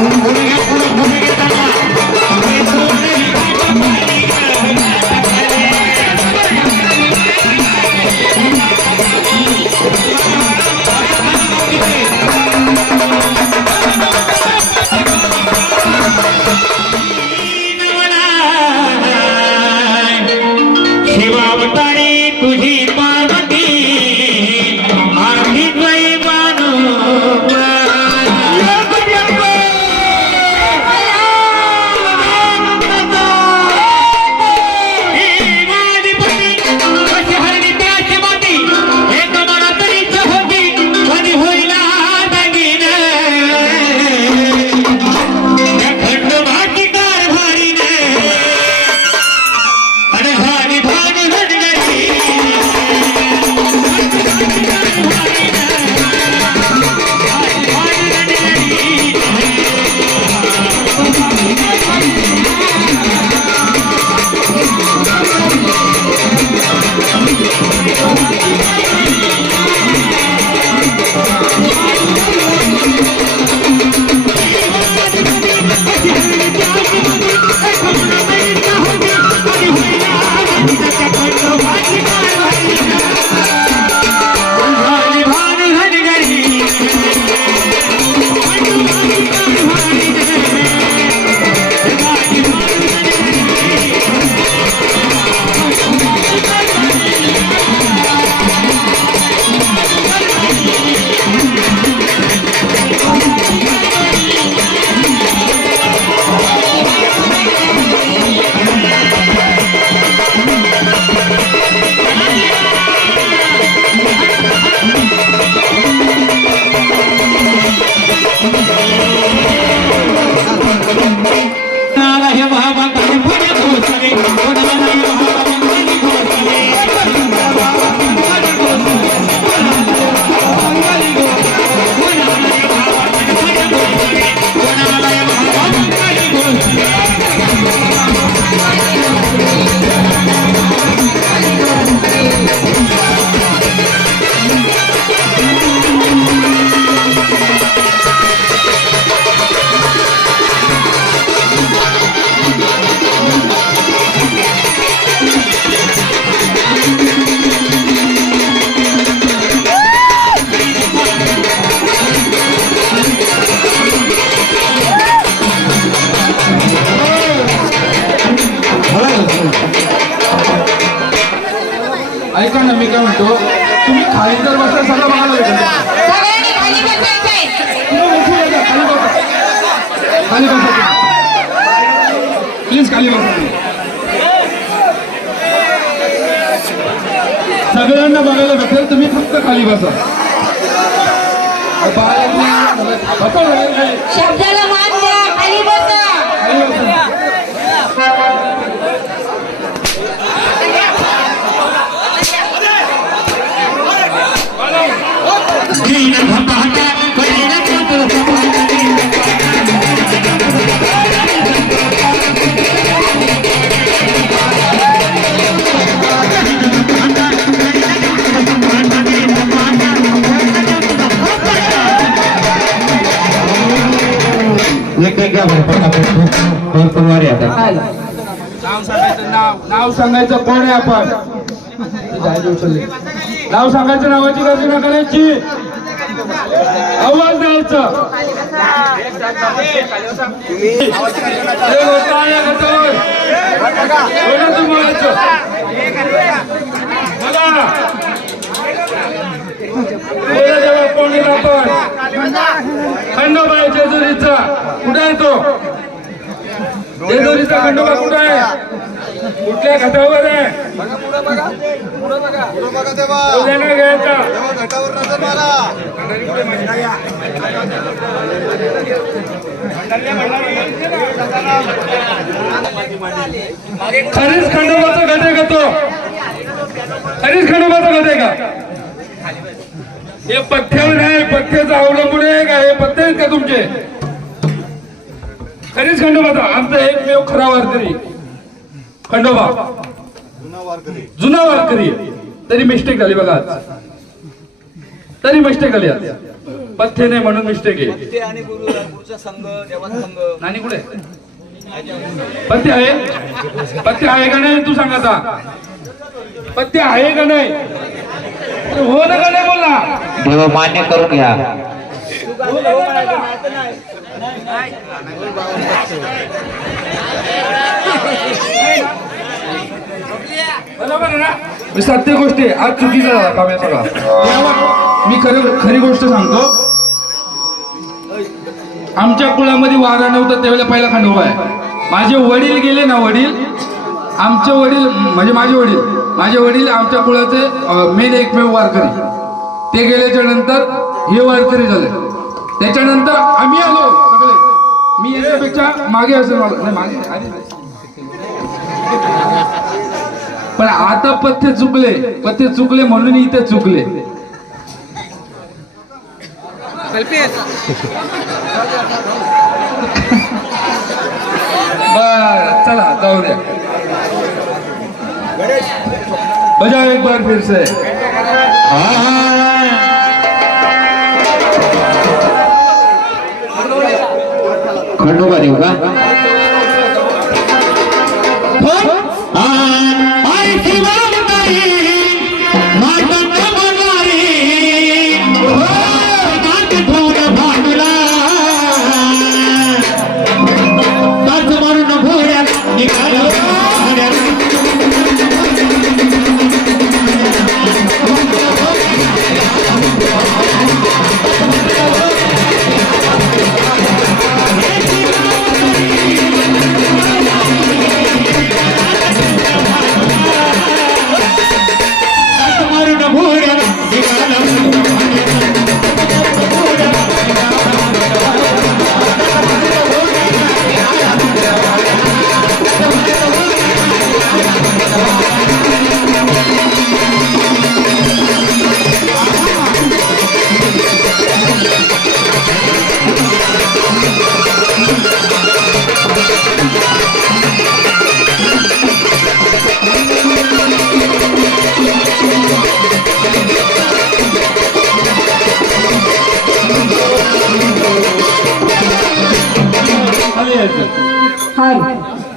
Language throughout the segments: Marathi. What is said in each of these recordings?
முருகே முருகே जर बसता सगळं बघायला खाली बसा प्लीज खाली बसा. सगळ्यांना बघायला भेटेल तुम्ही फक्त खाली बसा. शब्दाला मान द्या खाली बसा. बसा. नाव सांगायचं नाव नाव सांगायचं कोण आहे आपण? नाव सांगायचं नावाची करायची आवाज द्यायचं हे घोटाळे करतोय. कोणाचं बोलायचं? बघा. बोला जेव्हा आवाज द्यायचा. आपण खंडोबा जेजुरीचा. कुठे आहे तो? जेजुरीचा खंडोबा कुठे आहे? कुठल्या घाटावर आहे? घ्यायचा. खरीच खंडोबाचा गट आहे का तो? खरीच खंडोबाचा गट आहे का? हे पथ्यावर आहे पथ्याचं अवलंबून आहे का? हे पथ्य आहेत का तुमचे? खरीच खंडोबाचा. आमचा एकमेव खरा वारकरी. खंडोबा. जुना वारकरी. तरी मिस्टेक झाली बघा आज. तरी मिस्टेक आली आज. पथ्य नाही म्हणून मिस्टेक आहे. नानी कुठे? पथ्य आहे? पथ्य आहे का नाही? तू सांग आता. पथ्य आहे का नाही? हो ना का नाही बोल ना देव मान्य करून घ्या बरोबर आहे ना मी सत्य गोष्टी आहे. आज चुकीचा झाला सगळा मी खरं खरी गोष्ट सांगतो. आमच्या कुळामध्ये वारा नव्हता त्यावेळेला पहिला खंडोबा आहे. माझे वडील गेले ना वडील? आमचे वडील म्हणजे माझे वडील. माझे वडील आमच्या कुळाचे मेन एकमेव वारकरी. ते गेल्याच्यानंतर हे वारकरी झाले. त्याच्यानंतर आम्ही आलो. सगळे. मी याच्यापेक्षा मागे असेल मागे नाही, आधी नाही. पण आता पथ्य चुकले पथ्य चुकले म्हणून इथे चुकले. बर चला जाऊ द्या. बजाओ एक बार फिर से. खंडोबा देऊ का?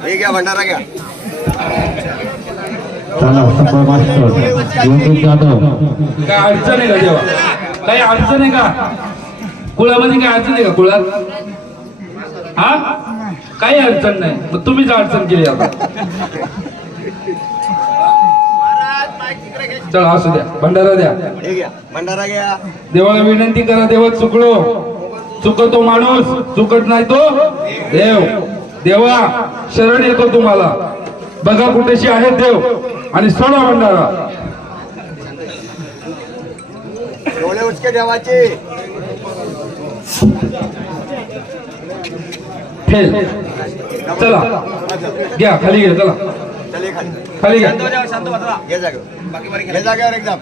हे घ्या भंडारा घ्या चला सफळ मास्टर योगेश जाधव। काय अडचण आहे का देवा काही अडचण आहे का? कुळामध्ये काय अडचण आहे का कुळात? हा? काही अडचण नाही. मग तुम्हीच अडचण केली आता. चला असू द्या. भंडारा द्या. हे भंडारा घ्या देवाला विनंती करा देवा चुकलो चुकतो माणूस चुकत नाही तो देव. देवा शरण येतो तुम्हाला. बघा कुठेशी आहे देव. आणि सोडा उचके देवाचे. फेल. चला. घ्या खाली घ्या चला. चले खाली. खाली घ्या. जागेवर. घे जागेवर एकदम